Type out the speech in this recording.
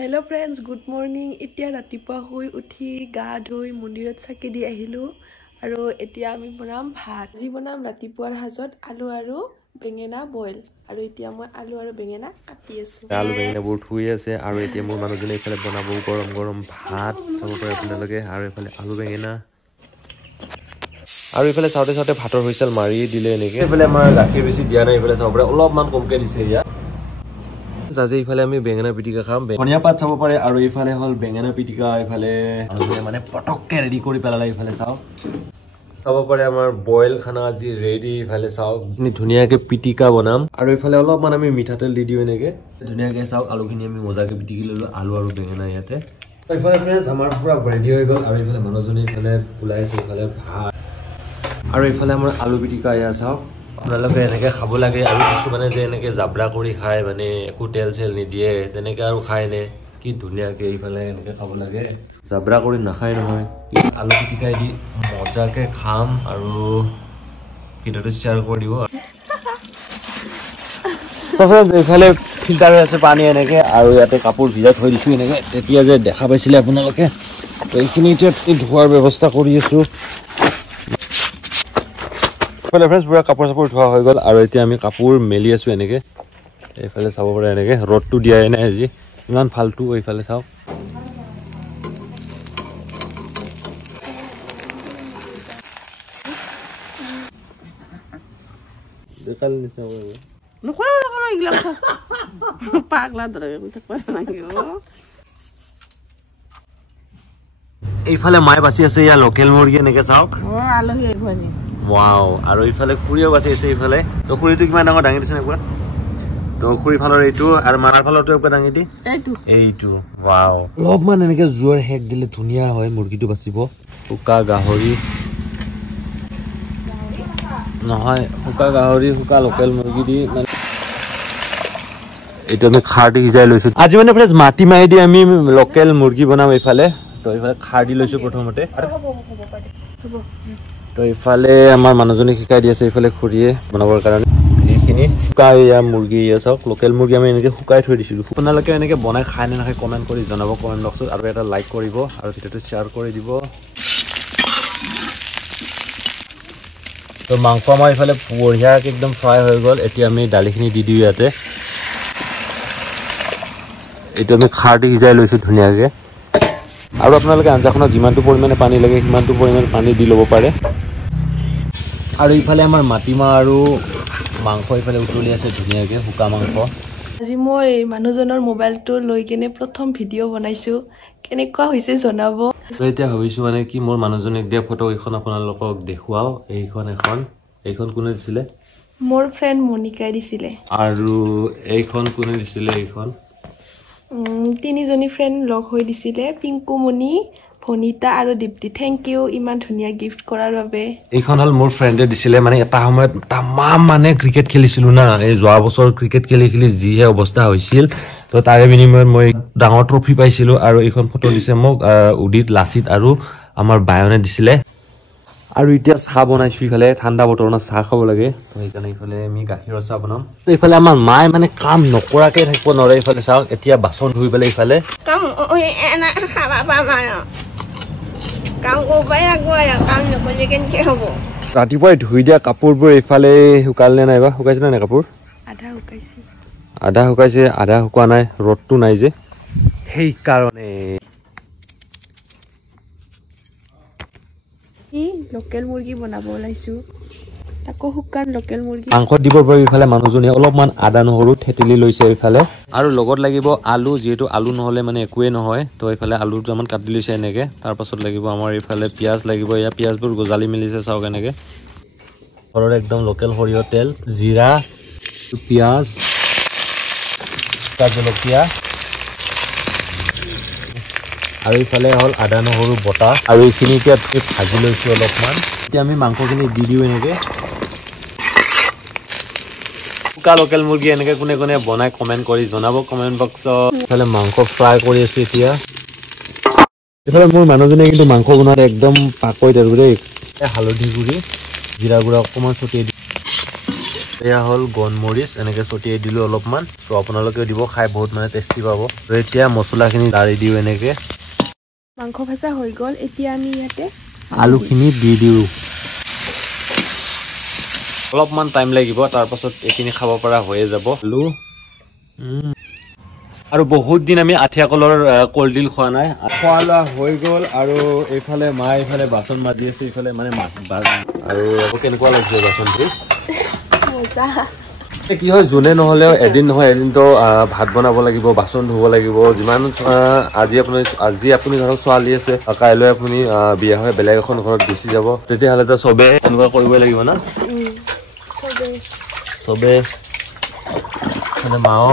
Hello friends, good morning. Itia ratipa hui uthi ga dhoi mondirat saki di ahilu aro etia ami bonam bhat. Ji bonam ratipuar hajot alu aru bengena boil. Aro etia moi alu aru bengena kati asu. Alu bengena bur thui ase aro etia mor manujone efale banabo gorom bhat sabo pare apnaloke aro efale alu bengena আৰু ইফালে চাওতে চাওতে ভাতৰ হৈছিল মাৰি দিলে এনেকে ইফালে আমাৰ গাখীৰ বেছি দিয়া নাই ইফালে চাব পাৰে অলপমান কমকে দিছে ইয়া যাজে ইফালে আমি বেঙেনা পিটিকা খাম ধনিয়া পাত চাব পাৰে আৰু ইফালে হল বেঙেনা পিটিকা ইফালে মানে পটককে ৰেডি কৰি পেলালে ইফালে চাও চাব পাৰে আমাৰ বয়েল খানা আজি ৰেডি ইফালে চাও ধুনিয়াকে পিটিকা বনাম আৰু ইফালে অলপমান আমি মিঠাতেল দি দিও এনেকে ধুনিয়াকে চাও আলুখিনি আমি মজাকে পিটিকি ললো আলু আৰু বেঙেনা ইয়াতে ইফালে ফ্ৰেন্ডছ আমাৰ পুৰা ৰেডি হৈ গল আৰু ইফালে মানুহজনী ইফালে ওলাইছে ইফালে ভাত আৰু ইফালে আমাৰ আলু পিটিকা আয়া চাও আপোনালোকে এনেকে খাব লাগে আৰু কিছু মানে যে এনেকে জাবৰা কৰি খায় মানে একো তেল চেল নিদিয়ে তেনেকে আৰু খায় নে কি ধুনীয়াকে ইফালে এনেকে খাব লাগে জাবৰা কৰি নাখায় নহয় আলু পিটিকাই দি মজাকে খাম আৰু ভিডিঅ'টো শ্বেয়াৰ কৰি দিব সফল ইফালে ফিল্টাৰ আছে পানী এনেকে আৰু ইয়াতে কাপোৰ ভিজা থৈ দিছো এনেকে তেতিয়া যে দেখা পাইছিলে আপোনালোকে তো এইখিনি এতিয়া ধোৱাৰ ব্যৱস্থা কৰি আছো Well, friends, we are couple support to our girl. Our Etiami Kapur, Melias, Venege. If I saw over and again, road to the energy, non faltu if I saw. The color is now. No, if I my basi say a local Morgan Negasok. Oh, I love it. Wow, আৰু ইফালে খুৰিও আছে ইফালে তো খুৰিটো কিমান ডাঙৰ ডাঙি দিছে নেকুৱা তো খুৰি ফালৰ এইটো আৰু মাৰাৰ ফালৰটো একো ডাঙি দি এইটো ওয়াও লব মান এনেকে জুৱাৰ হেক দিলে ধুনিয়া হয় মুৰ্গীটো বাচিব হুকা গাহৰি নহয় হুকা গাহৰি হুকা লোকেল মুৰ্গী দি এইটো আমি খাৰ দি সিজাই লৈছো আজি মানে ফ্ৰেছ মাটি মাই দি আমি লোকেল মুৰ্গী বনাম ইফালে তো ইফালে খাৰ দি লৈছো প্ৰথমতে তো ইফালে আমাৰ মানুহজনী শিকাই দি আছে ইফালে খুৰিয়ে বনাবৰ কাৰণে এইখিনি শুকাইয়া মুৰ্গী আছে লোকেল মুৰ্গী আমি এনেকে শুকাই থৈ দিছিলো আপোনালোকে এনেকে বনাই খাই নে নাখায় কমেন্ট কৰি জনাব কমেন্ট বক্সত আৰু এটা লাইক কৰিব আৰু ভিডিঅ'টো শ্বেয়াৰ কৰি দিব তো মাংস আমাৰ ইফালে বঢ়িয়াকে একদম ফ্ৰাই হৈ গ'ল এতিয়া আমি দালিখিনি দি দিও ইয়াতে এইটো আমি খাৰ দি সিজাই লৈছো ধুনীয়াকে আৰু আপোনালোকে আঞ্জাখনত যিমানটো পৰিমাণে পানী লাগে সিমানটো পৰিমাণে পানী দি ল'ব পাৰে আৰু ইফালে আমাৰ মাটিমা আৰু মাংস ইফালে উতলি আছে ধুনীয়াকে হুকা মাংস আজি মই মানুহজনৰ মোবাইলটো লৈ কিনে প্ৰথম ভিডিঅ' বনাইছো কেনেকুৱা হৈছে জনাব এতিয়া ভাবিছো মানে কি মোৰ মানুহজনীক দিয়া ফটো এখন আপোনালোকক দেখুৱাও এইখন কোনে দিছিলে মোৰ ফ্ৰেণ্ড মনিকাই দিছিলে আৰু এইখন কোনে দিছিলে এইখন তিনিজনী ফ্ৰেণ্ড লগ হৈ দিছিলে পিংকু মনি ভনিতা আৰু দীপ্তি থ্যাংক ইউ ইমান ধুনিয়া গিফট কৰাৰ বাবে এইখন হল মোৰ ফ্ৰেণ্ডে দিছিলে মানে এটা সময়ত তামাম মানে ক্ৰিকেট খেলিছিলো না এই যোৱা বছৰ ক্ৰিকেট খেলি যিহে অৱস্থা হৈছিল তো তাৰে বিনিময়ত মই ডাঙৰ ট্ৰফি পাইছিলো আৰু এইখন ফটো দিছে মোক উদিত লাচিত আৰু আমাৰ বায়নে দিছিলে আৰু এতিয়া চাহ বনাইছো ইফালে ঠাণ্ডা বতৰত চাহ খাব লাগে তো সেইকাৰণে ইফালে আমি গাখীৰৰ চাহ বনাম তো ইফালে আমাৰ মায়ে মানে কাম নকৰাকে থাকিব নোৱাৰে ইফালে চাওক এতিয়া বাচন ধুই পেলাই ইফালে কাম এনা খাবা পাবা কাম কৰিবা কাম নকৰিলে কেনেকৈ হ'ব ৰাতিপুৱাই ধুই দিয়া কাপোৰবোৰ ইফালে শুকালে নাইবা শুকাইছে নাই কাপোৰ আধা শুকাইছে আধা শুকুৱা নাই ৰ'দটো নাই যে সেইকাৰণে লোকেল মুৰ্গী বনাব ওলাইছো তাকো শুকান লোকেল মুৰ্গী মাংস দিবৰ বাবে ইফালে মানুহজনীয়ে অলপমান আদা নহৰু থেতেলি লৈছে ইফালে আৰু লগত লাগিব আলু যিহেতু আলু নহলে মানে একোৱে নহয় তো ইফালে আলু দুটামান কাটি লৈছে এনেকে তাৰ পাছত লাগিব আমাৰ ইফালে পিয়াজ লাগিব ইয়া পিয়াজবোৰ গজালি মিলিছে চাওক এনেকে ঘৰৰ একদম লোকেল সৰিয়হ তেল জিৰা পিয়াজ জলকীয়া আৰু ইফালে হল আদা নহৰু বটা আৰু এইখিনি এতিয়া ভাজি লৈছো অলপমান এতিয়া আমি মাংসখিনি দি দিও এনেকে শুকা লোকেল মুৰ্গী এনেকে কোনে কোনে বনাই কমেন্ট কৰি জনাব কমেন্ট বক্সত ইফালে মাংস ফ্ৰাই কৰি আছো এতিয়া ইফালে মোৰ মানুহজনে কিন্তু মাংস বনোৱাত একদম পাকৈত আৰু দেই হালধি গুড়ি জিৰা গুড়া অকণমান ছটিয়াই দি এয়া হ'ল গণমৰিচ এনেকে ছটিয়াই দিলো অলপমান সো আপোনালোকে দিব খাই বহুত মানে টেষ্টি পাব আৰু এতিয়া মছলাখিনি দাৰি দিও এনেকে মাংস ভাজা হৈ গ'ল এতিয়া আমি ইয়াতে আলুখিনি দি দিও অলপমান টাইম লাগিব তাৰ পাছত এখিনি খাব পৰা হৈ যাব আলু আৰু বহুত দিন আমি আঠিয়া কলৰ কলডিল খোৱা নাই খোৱা হৈ গ'ল আৰু এইফালে মা এইফালে বাচন মাজি আছে এইফালে মানে মাছ আৰু কেনেকুৱা লাগিছে বাচনটো মজা কি হয় জোনে নহলেও এদিন নহয় এদিন তো ভাত বনাব লাগিব বাচন ধুব লাগিব যিমান আজি আপুনি ঘৰত ছোৱালী আছে কাইলৈ আপুনি বিয়া হৈ বেলেগ এখন ঘৰত গুচি যাব তেতিয়াহ'লে তো চবে এনেকুৱা কৰিবই লাগিব না চবে মানে মাও